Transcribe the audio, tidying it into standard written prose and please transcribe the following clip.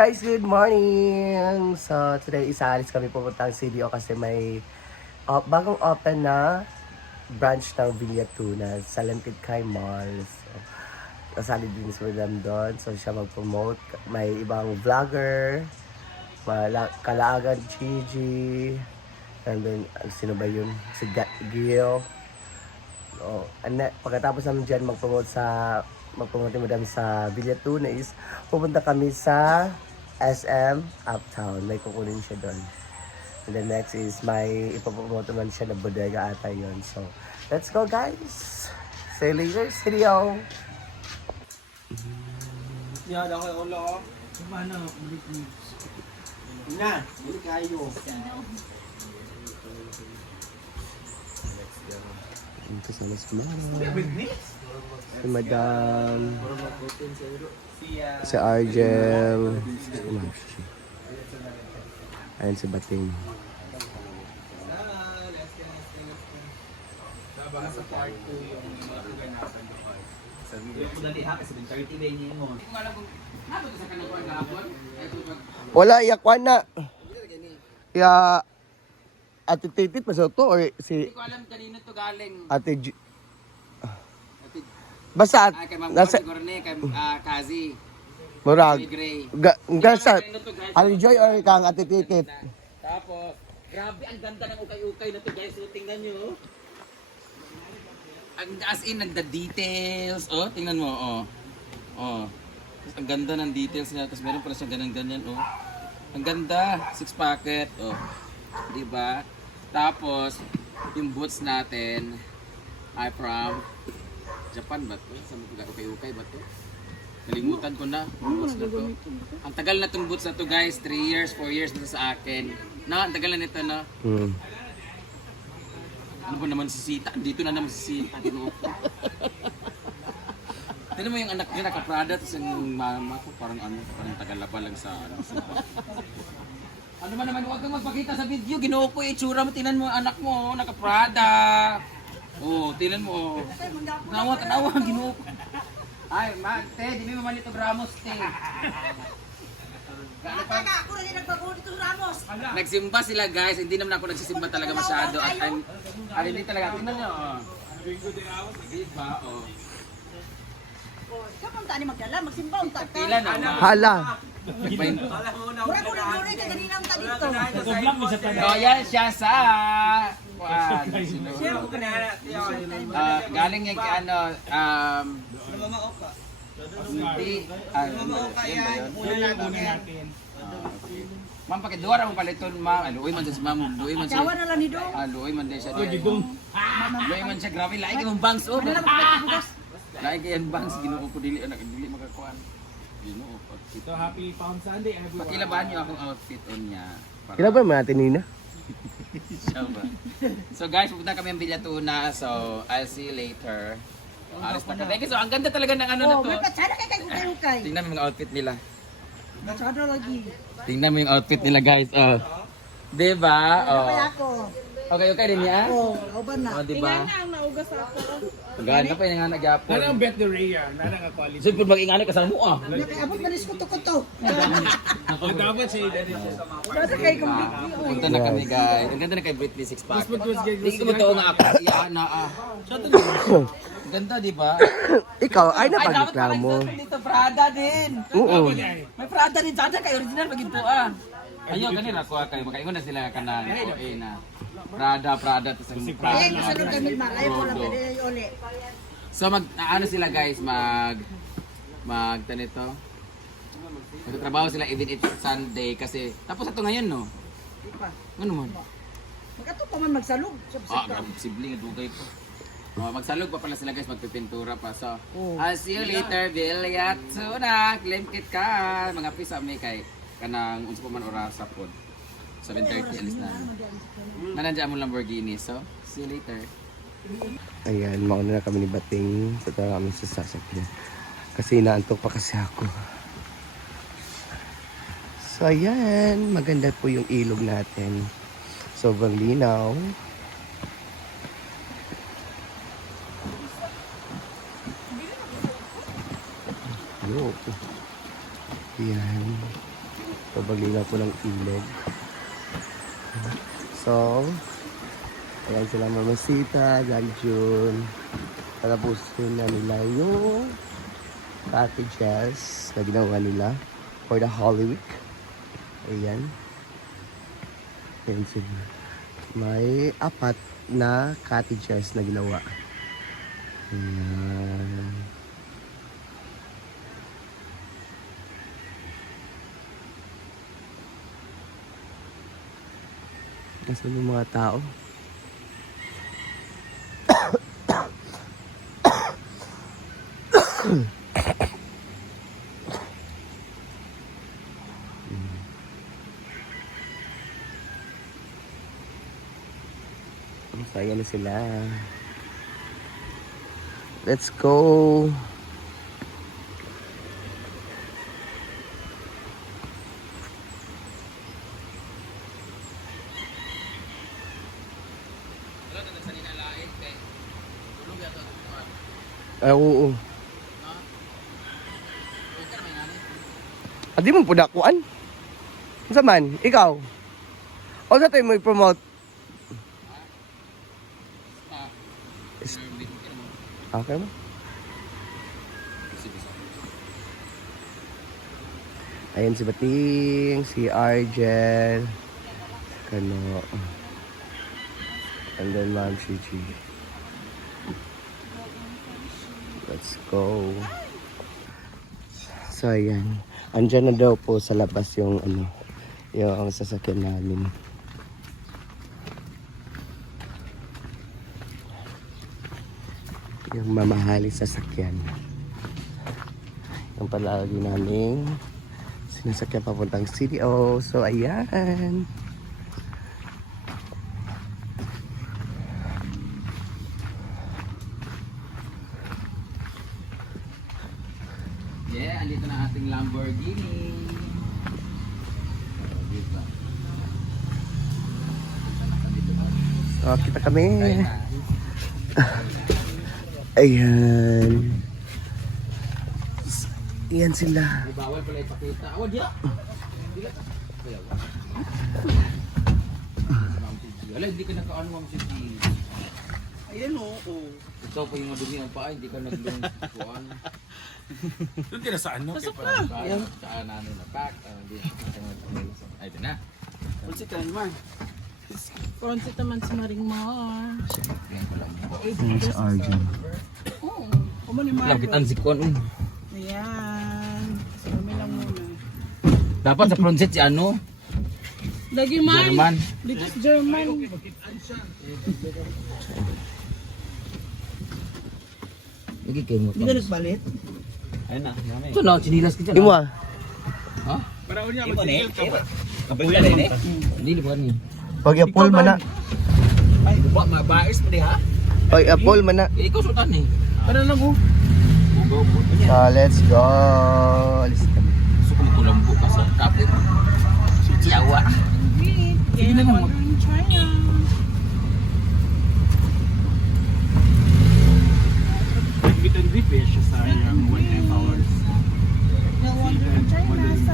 guys, good morning! So today isaalis kami pupuntang CDO kasi may bagong open na branch ng Villa Tuna sa Lentidkay Mall. So, kasali din si Madam doon. So siya mag-promote. May ibang vlogger, Kalaagan Gigi, and then sino ba yun? Si Gil. Oh, pagkatapos namin dyan magpromote ni Madam sa Villa Tuna is pupunta kami sa SM Uptown. May kukunin siya doon. And then next is may ipapromote naman siya na bodega ata yun. So, let's go guys! See you later, studio! Ya, dah kau Allah. Mana beli ni? Nah, beli kayu. Ito sa Mas Mara. Si Madam. Si Argel. Ayan si Bating. Sa part 2 yung mga kaganapan doon. Sabi ko dali ha kasi 30 day niya mo. Kung alam ko, ano sa kanang gahapon? Wala, yakwan na. Ya, Ate Titit pa to or si Hindi ko alam kanino to galing. Ate Basta Kay Ma'am nasa siguro ni kay Kazi. Murag. Gray. Gasa Ali Joy or kang Ate Titit. Tapos, grabe ang ganda ng ukay-ukay na to guys. So, tingnan nyo. Ang as in, nagda-details. Oh, tingnan mo. Oh. Oh. Tapos, ang ganda ng details niya. Tapos meron pala siyang ganyan-ganyan. Oh. Ang ganda. 6 packet. Oh. Diba? Tapos, yung boots natin ay from Japan ba to? Sa mga ukay-ukay ba to? Nalimutan ko na. Yung boots na to. Ang tagal na tong boots na to guys. 3 years, 4 years na sa akin. Na, ang tagal na nito na. Ano ba naman si Sita? Dito na naman si Sita. Tignan mo yung anak niya naka-Prada. Tapos yung mama ko parang tagalaba lang sa ano ba naman, huwag kang magpakita sa video. Ginoo ko itsura mo. Tingnan mo ang anak mo. Naka-Prada. Oh, tingnan mo. Tanawa. Ginoo ko. Ay, te, di mo man ito Ramos, te. Ako na din nagbago dito sa Ramos. Nagsimba sila guys, hindi naman ako nagsisimba talaga masyado at hindi talaga. Tingnan nyo, oh. Diba, oh. Kapag tayo magdala, magsimba ang taka. Pila na, ma. Hala. Mura ko na ka ganina ang dito. So, yan siya sa... galing yung ano, hindi, ma'am, pakiduwara mo paliton, ma'am. Luoy man siya si ma'am. Luoy man siya. Jawa na lang ni Do. Luoy man din siya. Luoy man siya. Grabe, laik yung bangs. Oh, laik yung bangs. Ginoo ko dili makakuan. Ginoo ko. So happy Palm Sunday everyone. Pakilabahan niyo akong outfit on niya. Kailan ba natin Nina? Siya ba? So guys, pupunta kami ang Villa Tuna. So, I'll see you later. Alis na kami. So, ang ganda talaga ng ano na Oh, to. may patsada kay ukay-ukay. Tingnan mo yung outfit nila. Patsada lagi. Tingnan mo yung outfit nila guys. Oh. Diba? Oh. Kaya ako. Okay din niya? Oh, uban na. Oh, diba? ang naugas ako. Gana pa yung nga nagyapon. Nana ang bet the Rhea, nana ang quality. So, kung mag-ingani ka sa mo ah. Nakayabot na rin kuto-kuto. Ang dapat siya dali siya sa mga. Patsada kay kumbit. Punta na kami guys. Ang ganda na kay Britney 6 pack. Mas good. Hindi ko matao nga ako. Iyaan na ah. Ang ganda diba? Ikaw ay Ay, dapat pala napagreklamo. dito Prada din. Oo. May Prada din. Sada kay original maging po ah. Ayun, ganun ako kayo. Makaingon na sila ka na. Okay na. Prada. Tapos ang Prada. Eh, kasunod kami maray mo lang pwede uli. So ano sila guys, ganito. Magtatrabaho sila even it's Sunday kasi tapos ito ngayon no. Ano man? Magkato pa man magsalog. Grabe sibling dugay ko. Magsalog pa pala sila guys, magpipintura pa. So, I'll see you later, Villa Tuna. Claim kit ka. Mga pisa may kay kanang unsa pa man orasa pod. 7:30 alis na. Nandiyan mo Lamborghini. So, see you later. Ayan, mauna na kami ni Bating. Punta na kami sa sasakyan. Kasi inaantok pa kasi ako. So ayan, maganda po yung ilog natin. Sobrang linaw. Yo. Yan. Pabalinaw po ng ilog. So, ayan sila Mamasita, Janjun. Tatapusin na nila yung cottages na ginawa nila for the Holy Week. Ayan. Ayan sila. May 4 na cottages na ginawa. Ayan. Nasaan yung mga tao? Masaya na sila. Let's go! Ay, oo. Adi mo po dakuan? Sa man? Ikaw? O sa tayo mo i-promote? Okay mo? Ayan si Bating, si Argel, Kano, and then Ma'am Chichi. Let's go. So ayan, andyan na daw po sa labas yung yung sasakyan namin. Yung mamahaling sasakyan. Yung palagi namin sinasakyan papuntang CDO. So ayan. Yeah, andito na ating Lamborghini. So kita kami. Ayan. Ayan sila. Bawal pala ipakita. Awa dia. Wala, hindi ka nakaano Ma'am Chichi. Ayan oo. Ikaw pa yung madumi ang paa, hindi ka nag-kuhan. Doon ka na sa ano? Pasok Kaya na. Ayan. Saan na ano na pack. Hindi. Ay, ito na. Pulsi ka naman. Pronsit naman si Maring Mar. Yan ko lang. Si Arjun. Oo. Kumo ni Marco. Lakitan si Kon. Ayan. So, kami lang muna. Dapat sa Pronset si ano? Lagi man. German. Dito sa German. Lagi kayo mo. Hindi ka nagpalit? Ayun na, namin. Ito na, chinilas kita. Imo Ha? Para unya, magtigil ka ba? Kabuya rin eh. Hindi, di ba ni? pag apol man na. Ay, buwa mabais pa di ha? Pag apol man na. Eh, ikaw sultan eh. Para lang oh. So let's go. Alis kami. Gusto ko magkulambo ka sa kapit. Yawa. Great. Kaya na naman. China. Meet and greet eh, siya sa 1.5 hours. Nawonder in China. Sa